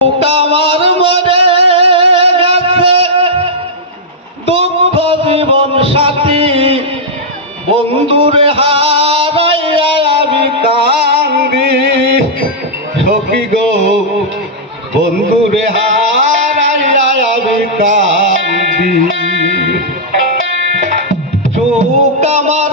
কামার মরে গেছে দুঃখ জীবন সাথী। বন্ধুরে হারাইয়া আমি কান্দি। সখী গো, বন্ধুরে হারাইয়া আমি কান্দি। চোখ আমার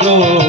flor.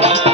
Thank you.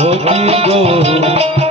Hobby go.